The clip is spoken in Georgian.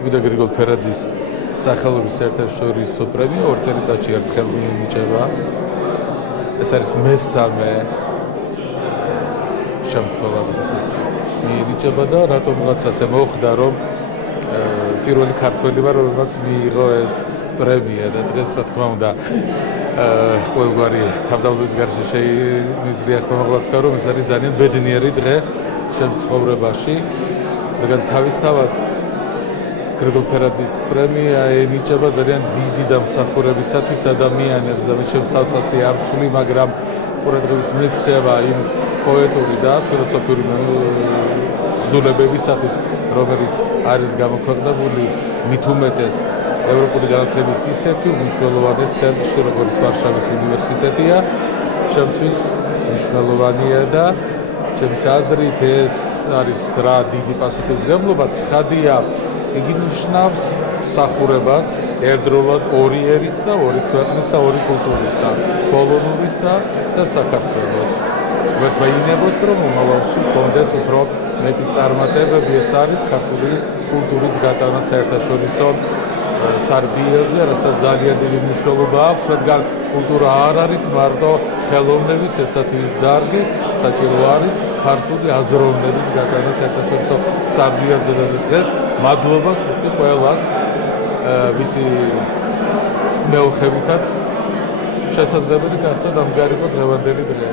წმინდა გრიგოლ ფერაძის სახელობის საერთაშორისო პრემია 2 წელიწადში ერთხელ მიენიჭება. ეს არის მესამე შემთხვევა, როდესაც მიენიჭება და რატომღაც ასე მოხდა, რომ პირველი ქართველი ვარ, რომელმაც მიიღო ეს პრემია და დღეს რა თქმა უნდა ყოველგვარი თავდაპირველის გარშე შეიძლება ხმამაღლა თქვა, რომ ეს არის ძალიან ბედნიერი დღე ჩემს ცხოვრებაში. მაგრამ თავისთავად გრიგოლ ფერაძის პრემია ენიჭება ძალიან დიდი დამსახურებისათვის ადამიანებს და მე ჩემს თავს ასე არ ვთვლი, მაგრამ ყურადღების მიქცევა იმ პოეტური და ფილოსოფიური თხზულებებისათვის, რომელიც არის გამოქვეყნებული მით უმეტეს ევროპული განათლების ისეთი უმნიშვნელოვანეს ცენტრში, როგორც ვარშავის უნივერსიტეტია, ჩემთვის მნიშვნელოვანია და ჩემს აზრით ეს არის რა დიდი პასუხისმგებლობა, ცხადია, იგი ნიშნავს მსახურებას ერთდროულად ორი ერისა, ორი ქვეყნისა, ორი კულტურისა, პოლონურისა და საქართველოს. ვეთქვაინებოს, რომ მომავალში მქონდეს უფრო მეტი წარმატებები, ეს არის ქართული კულტურის გატანა საერთაშორისო სარბიელზე, რასაც ძალიან დიდი მნიშვნელობა აქვს, რადგან კულტურა არ არის მარტო ხელოვნების ესათვის დარგი, საჭირო არის ქართული აზროვნების გატანა საერთაშორისო სარბიელზე და დღეს მადლობას ვუხდი ყველას ვისი მეოხებითაც შესაძლებელი გახდა დამგარიყო დღევანდელი დღე.